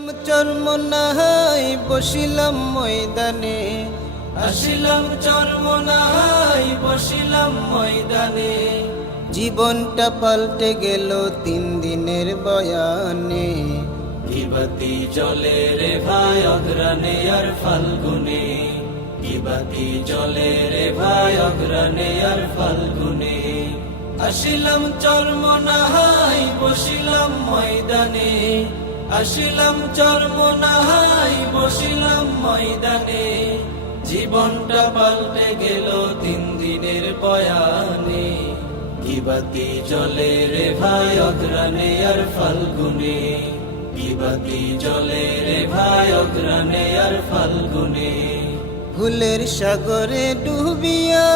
আসিলাম চরমনাই বসিলাম ময়দানে, আসিলাম চরমনাই বসিলাম ময়দানে। জীবনটা পাল্টে গেল 3 দিনের বয়ানে। কি বাতি জ্বলে রে ভাই অগ্রাণে আর ফাল্গুনে, কি বাতি জ্বলে রে ভাই অগ্রাণে আর ফাল্গুনে। আসিলাম চরমনাই বসিলাম ময়দানে, আসিলাম চরমনাই বসিলাম ময়দানে। জীবনটা পাল্টে গেল 3 দিনের বয়ানে। কি বাতি জ্বলে রে ভাই অগ্রাণে আর ফাল্গুনে, কি বাতি জ্বলে রে ভাই অগ্রাণে আর ফাল্গুনে। ভুলের সাগরে ডুবিয়া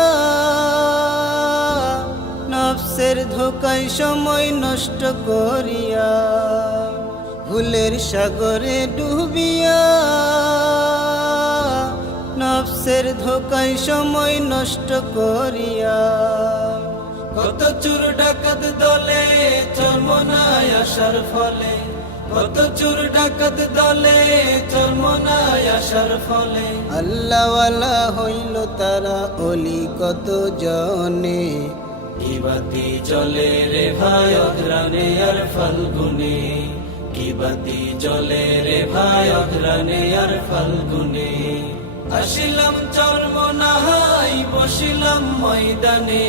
নফসের ধোকায় সময় নষ্ট করিয়া, ভুলের সাগরে ডুবিয়া নফসের ধোকায় সময় নষ্ট করিয়া। কত চোর ডাকাত দলে চরমনায় আসার ফলে, কত চোর ডাকাত দলে চরমনায় আসার ফলে। আল্লাহওয়ালা হইল তারা অলি কত জনে। কি বাতি জ্বলে রে ভাই অগ্রাণে আর ফাল্গুনে, কি বাতি জ্বলে রে ভাই অগ্রাণে আর ফাল্গুনে। আসিলাম চরমনাই বসিলাম ময়দানে,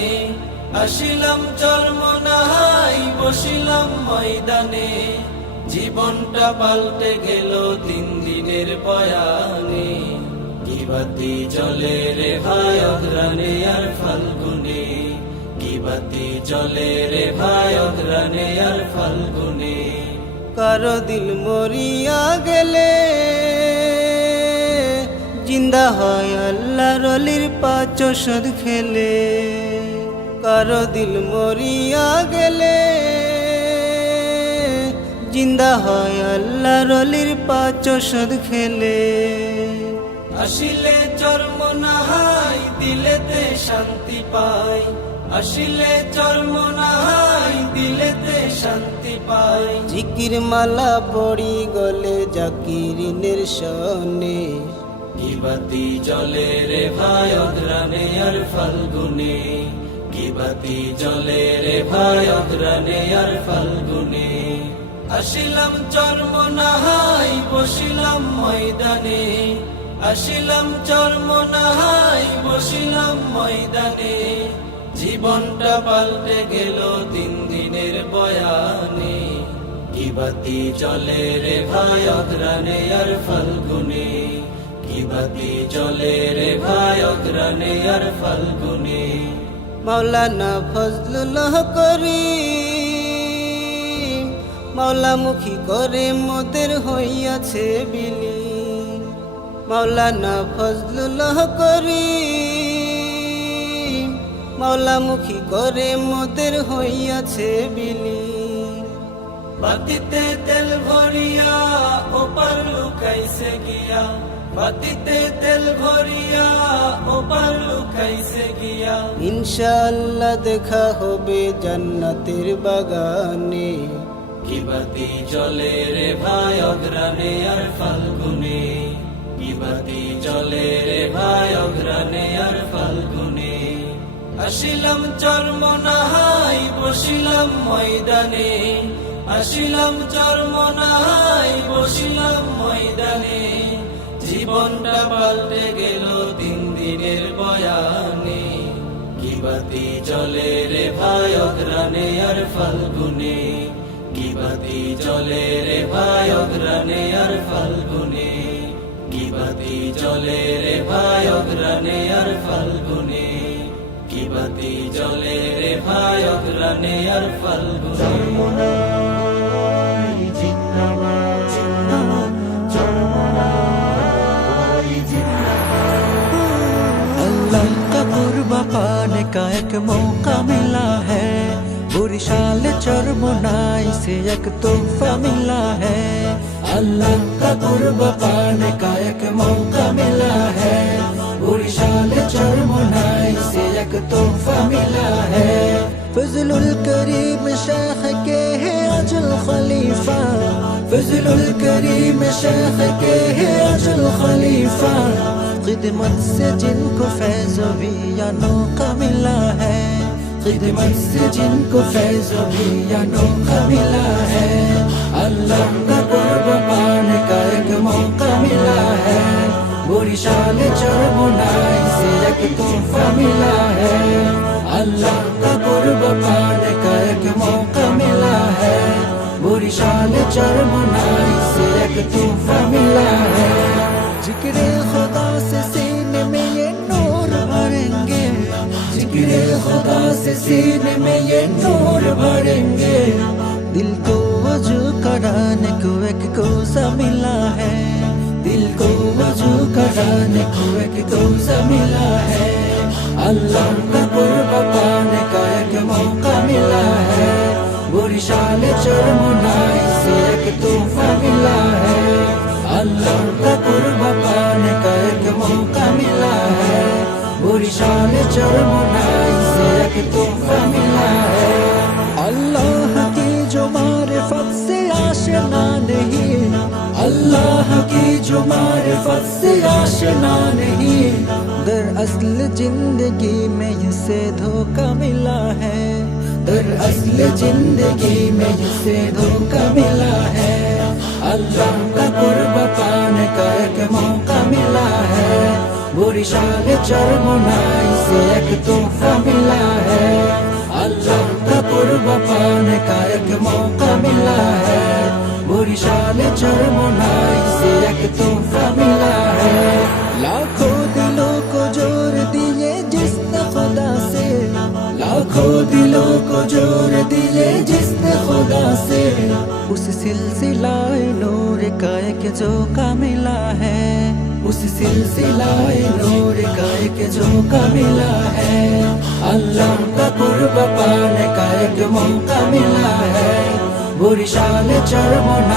আসিলাম চরমনাই বসিলাম ময়দানে। জীবনটা পাল্টে গেল 3 দিনের বয়ানে। কি বাতি জ্বলে রে ভাই অগ্রাণে আর ফাল্গুনে, কি বাতি জ্বলে রে ভাই অগ্রাণে আর ফাল্গুনে। কারো দিল মরিয়া গেলে জিন্দা হয় আল্লাহর অলির 5 ওষুধ খেলে। কারো দিল মরিয়া গেলে জিন্দা হয় আল্লাহর অলির 5 ওষুধ খেলে। আসিলে চরমনাই দিলেতে শান্তি পাই, আসিলে চরমনাই দিলেতে শান্তি পাই। জিকির মালা পড়ি গলে জাকিরিনের সনে। কি বাতি জ্বলে রে ভাই অগ্রাণে আর ফাল্গুনে, কি বাতি জ্বলে রে ভাই অগ্রাণে আর ফাল্গুনে। আসিলাম চরমনাই বসিলাম ময়দানে, আসিলাম চরমনাই বসিলাম ময়দানে। জীবনটা পাল্টে গেল 3 দিনের বয়ানে। কি বাতি জ্বলে রে ভাই অগ্রাণে আর ফাল্গুনে, কি বাতি জ্বলে রে ভাই অগ্রাণে আর ফাল্গুনে। মাওলানা ফজলুল্লাহ করিম মাওলামুখী করে মোদের হইয়াছে বিলি। মাওলানা ফজলুল্লাহ করিম মাওলামুখী করে মোদের হইয়াছে বিলি। বাতিতে তেল ভরিয়া ওপার লুকাইছে গিয়া, বাতিতে তেল ভরিয়া ওপার লুকাইছে গিয়া। ইনশাআল্লাহ দেখা হবে জান্নাতের বাগানে। কি বাতি জ্বলে রে ভাই অগ্রাণে আর ফাল্গুনে, কি বাতি জ্বলে রে ভাই অগ্রাণে আর ফাল্গুনে। আসিলাম চরমনাই বসিলাম ময়দানে, আসিলাম চরমনাই বসিলাম ময়দানে। জীবনটা পাল্টে গেল 3 দিনের বয়ানে। কি বাতি জ্বলে রে ভাই অগ্রাণে আর ফাল্গুনে, কি বাতি জ্বলে রে ভাই অগ্রাণে আর ফাল্গুনে, কি বাতি জ্বলে রে ভাই অগ্রাণে আর ফাল্গুনে, কি বাতি জ্বলে রে ভাই অগ্রাণে আর ফাল্গুনে। अल्लाह का कुर्बा पाने का एक मौका मिला है, बुरिशाल चरमोनाई से एक तोहफा मिला है। अल्लाह का कुर्बा पाने का एक मौका मिला है, बुरिशाल चरमोनाई से एक तोहफा मिला है। فضل الكريم شیخ کے ہے اجل خلیفہ فضل الكریم شیخ کے ہے اجل خلیفہ خدمت سے جن کو فیض و بیانوں کا ملا ہے خدمت سے جن کو فیض و بیانوں کا ملا ہے اللہ کا قرب پانے کا ایک موقع ملا ہے بری شال چرمنائی سے ایک تحفہ ملا ہے اللہ کا قرب پانے کا ایک موقع ملا ہے بری شال چرمنائی سے ایک تحفہ ملا ہے ذکر خدا سے سینے میں یہ نور بھریں گے ذکر خدا سے سینے میں یہ نور بھریں گے دل کو وضو کرانے کو ایک کوزہ ملا ہے دل کو وضو کرانے کو ایک کوزہ ملا ہے اللہ کا قرب پانے کا ایک موقع ملا ہے بری شال چرمنائی سے ایک تحفہ ملا ہے اللہ کا قرب پانے کا ایک موقع ملا ہے بری شال چرمنائی سے ایک تحفہ ملا ہے اللہ کی جو معرفت سے آشنا نہیں اللہ کی جو معرفت سے آشنا نہیں در اصل زندگی میں اسے دھوکہ ملا ہے در اصل زندگی میں اسے دھوکہ ملا ہے اللہ کا قرب پانے کا ایک موقع ملا ہے بری شال چرمنائی سے ایک تحفہ ملا ہے اللہ کا قرب پانے کا ایک موقع ملا ہے بری شال چرمنائی سے ایک تحفہ ملا ہے لاکھوں دلوں کو جوڑ دیے جس نے خدا سے لاکھوں دلوں کو جوڑ دیے جس نے خدا سے اس سلسلہ نور کا ایک جھونکا ملا ہے اس سلسلہ نور کا ایک جھونکا ملا ہے اللہ کا قرب پانے کا ایک موقع ملا ہے بری شال چرمنائی